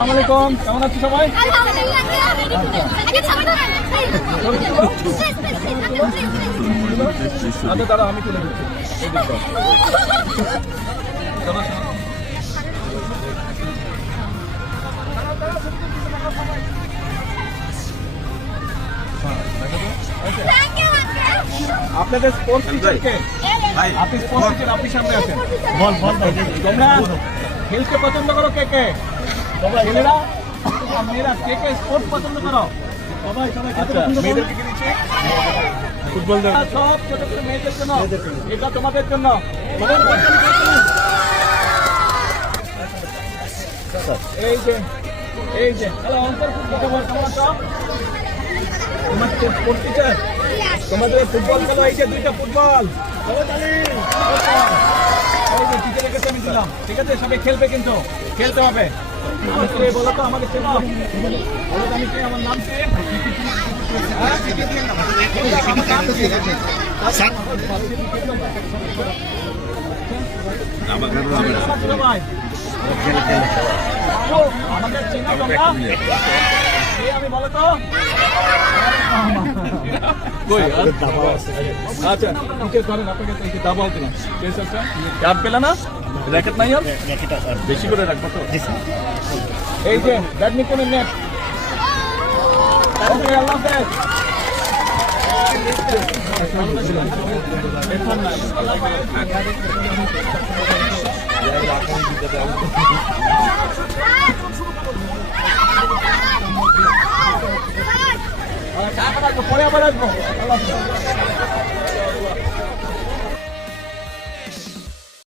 আসসালামু আলাইকুম, কেমন আছো সবাই? আচ্ছা দাঁড়া, আমি তুলে দিচ্ছি। আপনাদের স্পোর্টস টিচারকে, আপনি স্পোর্টস টিচার, আপনি সামনে আছেন। তোমরা খেলতে পছন্দ করো কে কে? ছেলেরা আর মেয়েরা কে কে স্পোর্টস পছন্দ করো? আচ্ছা, মেয়েদেরকে কি দিচ্ছি? ফুটবল সব ছোট ছোট মেয়েদের জন্য, এটা তোমাদের জন্য। এই যে হ্যালো অন্তর, কেমন আছো? তোমার স্পোর্টস টিচার তোমাদের ফুটবল খেলো, এই যে দুইটা ফুটবল টিচারের কাছে আমি দিলাম, ঠিক আছে? সবাই খেলবে, কিন্তু খেলতে হবে। বলো তো আমাকে চেনো? বলো তো আমি কে, আমার নাম কি? আমাদের চেনো তোমরা? আমি বলো তো। আচ্ছা নিচে ধরেন, আপনাকে দাবাও দিলাম। কার্ড পেলে না? র্যাকেট নাই, আর বেশি করে রাখবো তো। এই যে ব্যাডমিন্টনের নেট। ওকে, আল্লাহ হাফেজ। পরে আবার আসবো। আল্লাহ হাফেজ।